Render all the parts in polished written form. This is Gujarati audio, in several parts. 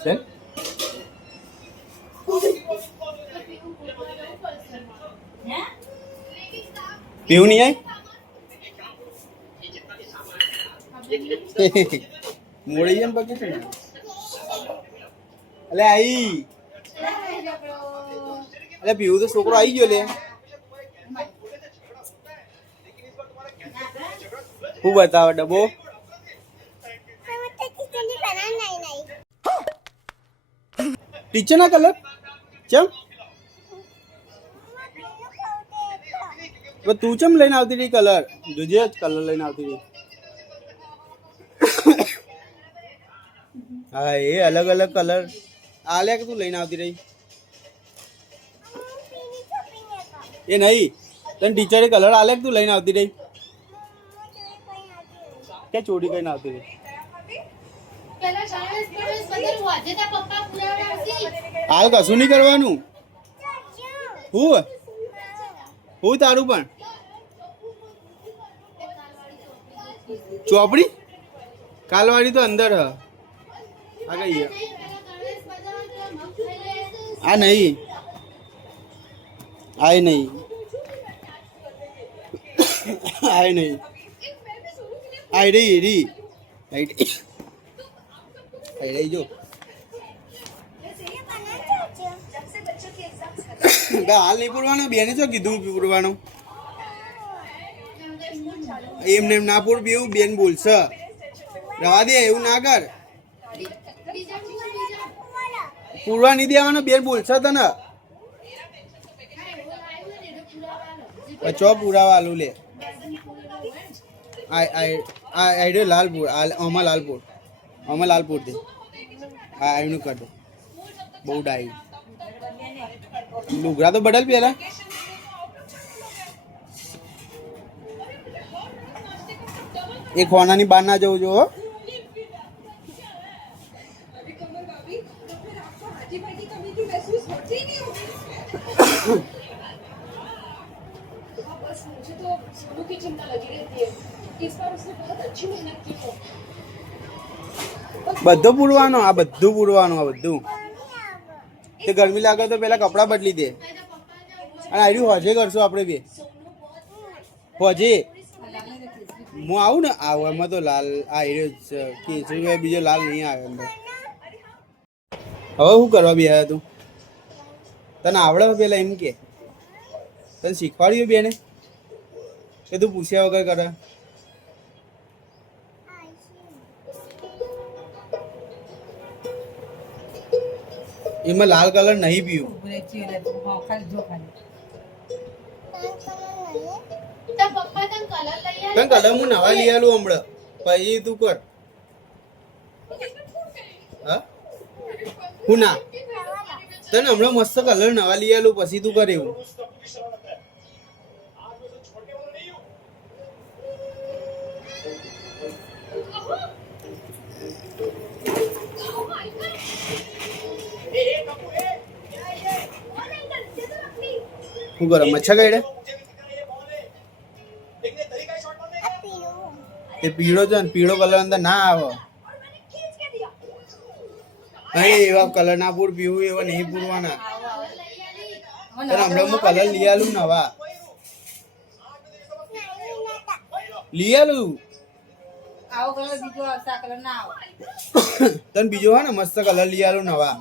चल पीऊ नहीं आई मोड़ी जन पकी छे अले आई अले पीऊ तो छोकरो आई गयो ले હું બતાવ ડબો ટીચર ના કલર ચમ તું ચમ લઈને આવતી રહી કલર જોજે જ કલર લઈને આવતી રહી હા એ અલગ અલગ કલર આલે કે તું લઈને આવતી રહી એ નહીં તને ટીચરે કલર આલે કે તું લઈને આવતી રહી क्या चोरी करना आती है हाल कशु नहीं करवानू हूँ तारू पण चौपड़ी कालवाड़ी तो अंदर है आ गई है आ नहीं आए नहीं आए नहीं आई रही जो हाल नहीं पूरवानो बेने जो कीधुं पूरवानो एमने ना पूर पीऊ बेन बोलशे रवा दे एवुं ना कर पूरवा नहीं देवानो बेन बोलशे तने चो पूरावालू ले आई लालपुर ओमा लालपुर दे आई नु कर दे बहुत आई लुगड़ा तो बदल पेला एक होना नहीं बांधना जो जो બધું પૂરવાનું આ બધું પૂરવાનું આ બધું તે ગરમી લાગે તો પેલા કપડા બદલી દે અને આર્યું હોજે કરશું આપણે બે હોજે હું આવું ને આવું એમાં તો લાલ આર્યો કેસરી બીજો લાલ નહીં આવે અંદર હવે શું કરવા બે તું તને આવડે પેલા એમ કે તને શીખવાડ્યું બેને કે તું પૂછ્યા વગર કરે એમાં લાલ કલર નહીં પીવું કલર હું નવા લઈ આલું હમણાં પછી તું કર હા હું ના તને હમણાં મસ્ત કલર નવા લઈ આલું પછી તું કર એવું શું કરો મચ્છા ગયડે એ પીળો છે ને પીળો કલર અંદર ના આવે અહીં એવા કલર ના પૂર પીવું એવા નહીં પૂરવાના હમણાં હું કલર લઈ આલું નવા લઈ આલું તને બીજો હોય ને મસ્ત કલર લઈ આલું નવા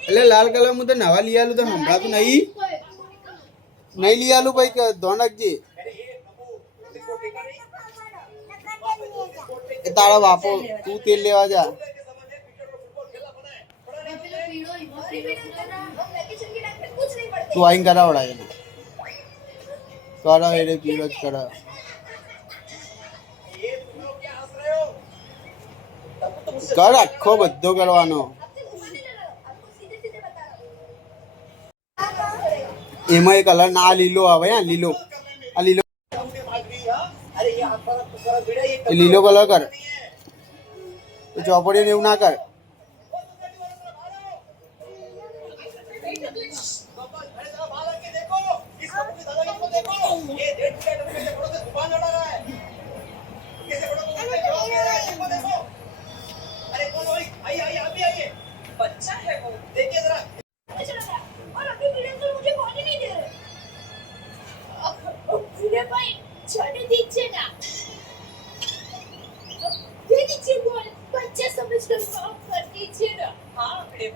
એટલે લાલ કલર હું તો નવા લઈ આલું તો હમણાં નહીં લઈ આલું ભાઈ ધોન રાખજે એ તારા બાપો તું તેલ લેવા જા તું આઈને કરાવડાય એને કરાવ એટલે પીળો જ કરાવ કર આખો બધો કરવાનો એમાં એક કલર ના લીલો આવે હા લીલો આ લીલો લીલો કલર કર ચોપડીને એવું ના કર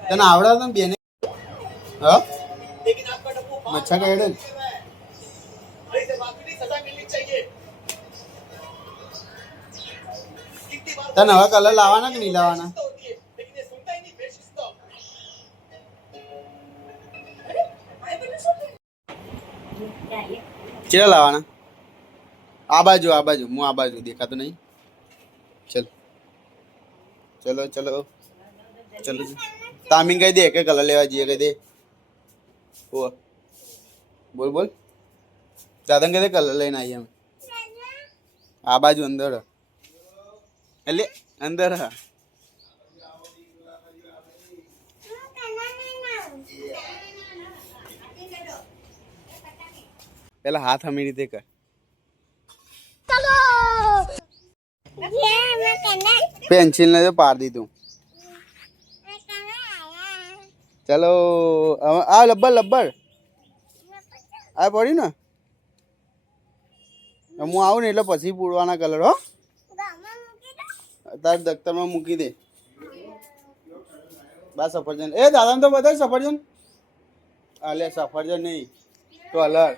તને આવડે તને બેને હા મચ્છા કાઢે ને તને હવે કલર લાવવાના કે નહીં લાવવાના કેટલા લાવવાના આ બાજુ હું આ બાજુ દેખાતો નહીં ચલ ચલો ચલો ચલો તામીન કહી દે કે કલર લેવા જઈએ કહી દે ઓ બોલ બોલ દાદા કહી દે કલર લઈને આવીએ અમે આ બાજુ અંદર એટલે અંદર હા પેલા હાથ અમી રીતે કર પેન્સિલ ને તો પાર દીધું ચલો આ લબ્બર આ પડ્યું ને હું આવું ને એટલે પછી પૂરવાના કલર હો તાર દફતરમાં મૂકી દે બા સફરજન એ દાદા તો બતાવ સફરજન અલે સફરજન નહીં તો અલર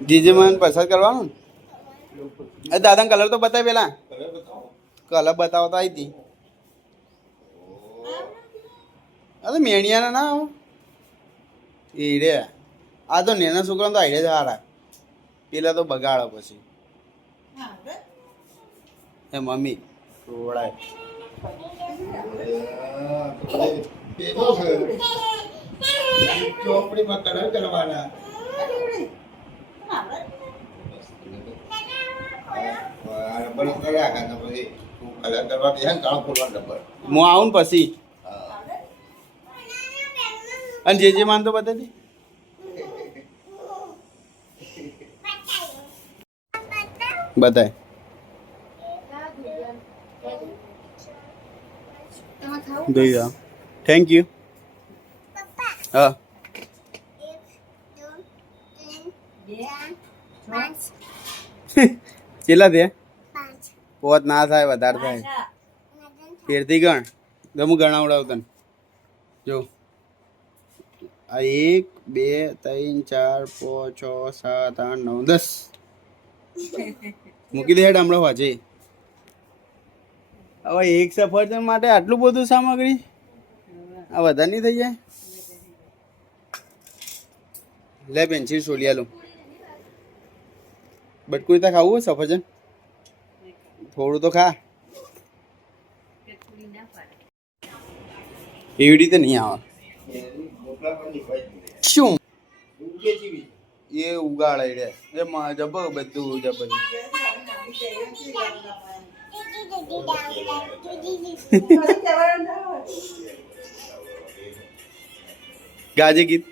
જીજે મને પસંદ કરવાનું ને દાદા કલર તો બતાય પેલા કલર બતાવો તો આવી હતી અરે મેણિયાના ના એ રે આ તો નેના છોકરા તો આઈડે જ હારા પેલા તો બગાડો પછી એ મમ્મી રોડાય ચોપડીમાં કલર કરવાના હું આવું ને પછી અને જે માન તો બતાવી બતાય દઈ થેન્ક યુ હા કેટલા થયા પોત ના થાય વધારે થાય ફેરથી ગણ તો હું ગણાવડાવ તને જો આ 1 2 3 4 5 6 7 8 9 10 મૂકી દે હમણાં વાંચે હવે એક સફરજન માટે આટલું બધું સામગ્રી આ વધારે નહીં થઈ જાય લે પેન્સિલ સોલિયા લો બટકું તો ખાવું સફરજન થોડું તો ખા એવી રીતે નહીં આવે શું એ ઉગાડે રે એમાં જબર બધું જબર ગાજે ગીત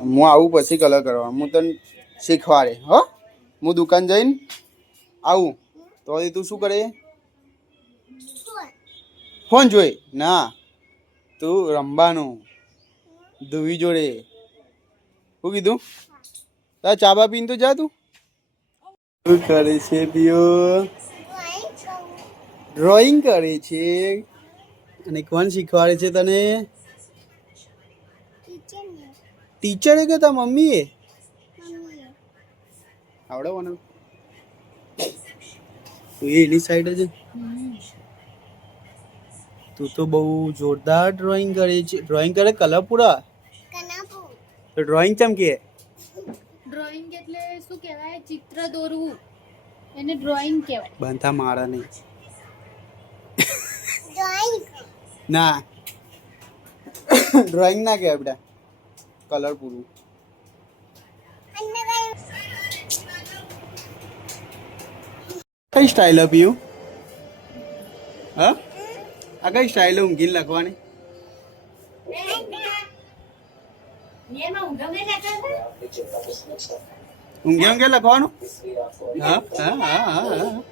હું આવું પછી કલર કરવાનું હું તને શીખવાડે હો હું દુકાન જઈને આવું તો તું શું કરે ફોન જોઈ ના તું રમવાનું ધોવી જોડે શું કીધું તાર ચાબા પીને તો જા તું શું કરે છે પિયો ડ્રોઈંગ કરે છે અને કોણ શીખવાડે છે તને ટીચરે કે તા મમ્મીએ આવડે મને તું એની સાઈડ જ તું તો બહુ જોરદાર ડ્રોઈંગ કરે છે ડ્રોઈંગ કરે કલર પૂરા તો ડ્રોઈંગ ચમ કે ડ્રોઈંગ એટલે શું કહેવાય ચિત્ર દોરવું એને ડ્રોઈંગ કહેવાય બંધા મારા નહીં ના ડ્રોઈંગ ના કહેવાય બેટા, કલર પૂરું. કઈ સ્ટાઇલ અપીયું? હા, આ કઈ સ્ટાઇલ ઊંઘીને લખવાની? ઊંઘે ઊંઘે લખવાનું? હા હા હા હા હા.